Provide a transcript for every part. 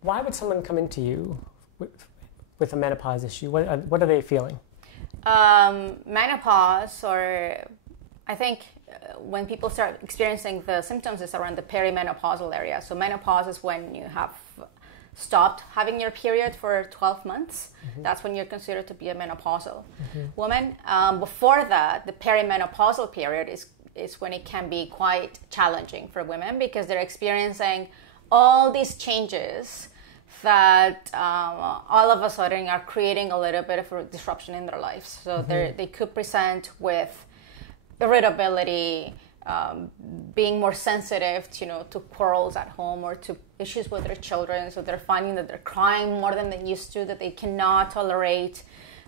Why would someone come into you with a menopause issue? What are they feeling? Menopause, or I think when people start experiencing the symptoms, is around the perimenopausal area. So menopause is when you have stopped having your period for 12 months. Mm-hmm. That's when you're considered to be a menopausal woman. Before that, the perimenopausal period is when it can be quite challenging for women, because they're experiencing all these changes that all of a sudden are creating a little bit of a disruption in their lives. So they could present with irritability, being more sensitive to quarrels at home or to issues with their children. So they're finding that they're crying more than they used to, that they cannot tolerate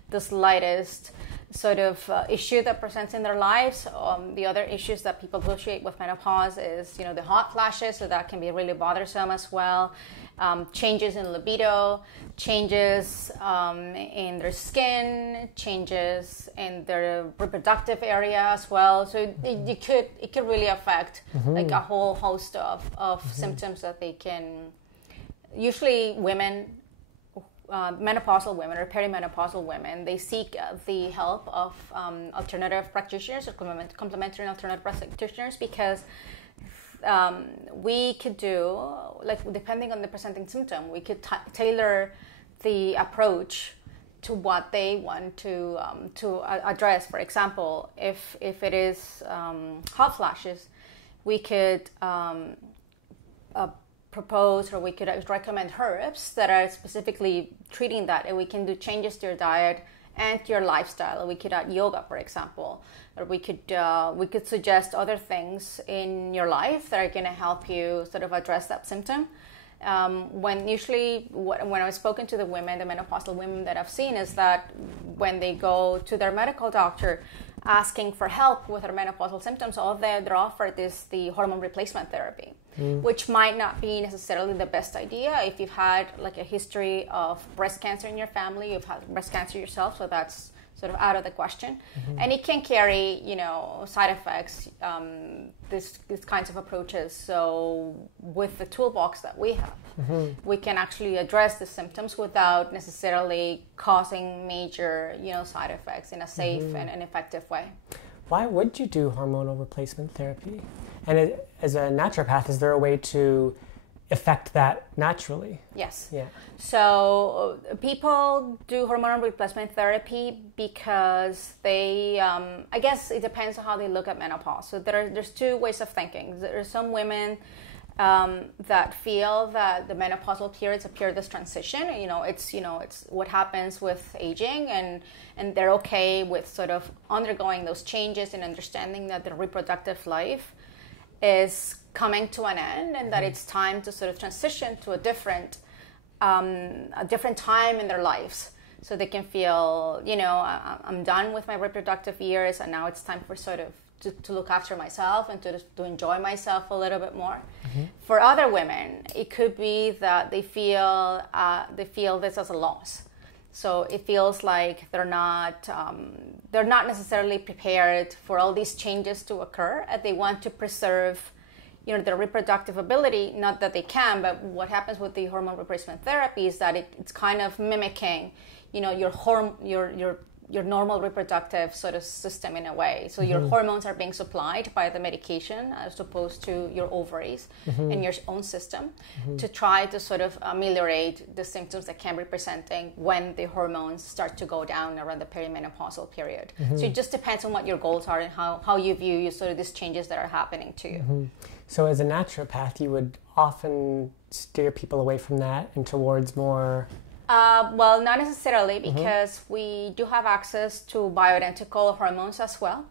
the slightest sort of issue that presents in their lives. The other issues that people associate with menopause is, the hot flashes, so that can be really bothersome as well. Changes in libido, changes in their skin, changes in their reproductive area as well. So it could really affect like a whole host of symptoms that they can. Usually women, menopausal women or perimenopausal women, they seek the help of alternative practitioners or complementary and alternative practitioners, because we could do, like, depending on the presenting symptom, we could tailor the approach to what they want to address. For example, if it is hot flashes, we could propose, or we could recommend herbs that are specifically treating that, and we can do changes to your diet and to your lifestyle. We could add yoga, for example, or we could suggest other things in your life that are going to help you sort of address that symptom. When I've spoken to the women, the menopausal women that I've seen, is that when they go to their medical doctor asking for help with their menopausal symptoms, all they're offered is the hormone replacement therapy, which might not be necessarily the best idea if you've had like a history of breast cancer in your family, you've had breast cancer yourself, so that's sort of out of the question. And it can carry, side effects, these kinds of approaches. So with the toolbox that we have, we can actually address the symptoms without necessarily causing major, side effects in a safe and effective way. Why would you do hormonal replacement therapy? And as a naturopath, is there a way to affect that naturally? Yes. Yeah. So people do hormonal replacement therapy because they, I guess it depends on how they look at menopause. So there's two ways of thinking. There are some women that feel that the menopausal periods appear this transition. It's what happens with aging, and they're okay with sort of undergoing those changes and understanding that their reproductive life is coming to an end, and that it's time to sort of transition to a different time in their lives, so they can feel, I'm done with my reproductive years, and now it's time for sort of to look after myself and to enjoy myself a little bit more. For other women, it could be that they feel this as a loss. So it feels like they're not necessarily prepared for all these changes to occur, and they want to preserve, their reproductive ability. Not that they can, but what happens with the hormone replacement therapy is that it's kind of mimicking, your normal reproductive sort of system in a way. So your hormones are being supplied by the medication as opposed to your ovaries and your own system to try to sort of ameliorate the symptoms that can be presenting when the hormones start to go down around the perimenopausal period. So it just depends on what your goals are and how you view sort of these changes that are happening to you. So as a naturopath, you would often steer people away from that and towards more... Well, not necessarily, because we do have access to bioidentical hormones as well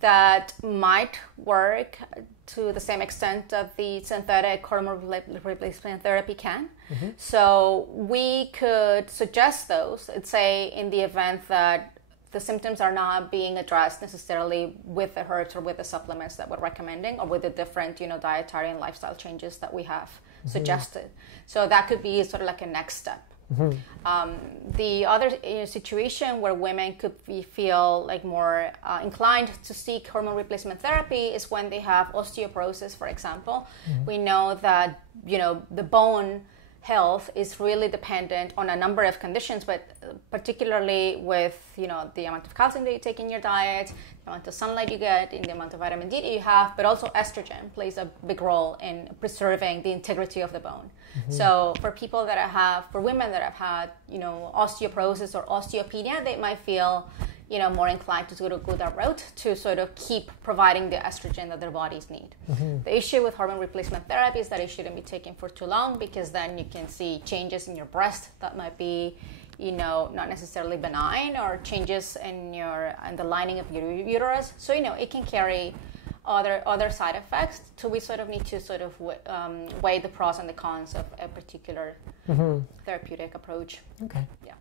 that might work to the same extent that the synthetic hormone replacement therapy can. So we could suggest those, let's say, in the event that the symptoms are not being addressed necessarily with the herbs or with the supplements that we're recommending, or with the different, dietary and lifestyle changes that we have suggested. So that could be sort of like a next step. The other situation where women could feel like more inclined to seek hormone replacement therapy is when they have osteoporosis, for example. We know that the bone health is really dependent on a number of conditions, but particularly with, the amount of calcium that you take in your diet, the amount of sunlight you get, and the amount of vitamin D that you have, but also estrogen plays a big role in preserving the integrity of the bone. So for women that have had, osteoporosis or osteopenia, they might feel, more inclined to sort of go that route to sort of keep providing the estrogen that their bodies need. The issue with hormone replacement therapy is that it shouldn't be taken for too long, because then you can see changes in your breast that might be, not necessarily benign, or changes in the lining of your uterus. So, it can carry other side effects. So we sort of need to sort of weigh the pros and the cons of a particular therapeutic approach. Okay. Yeah.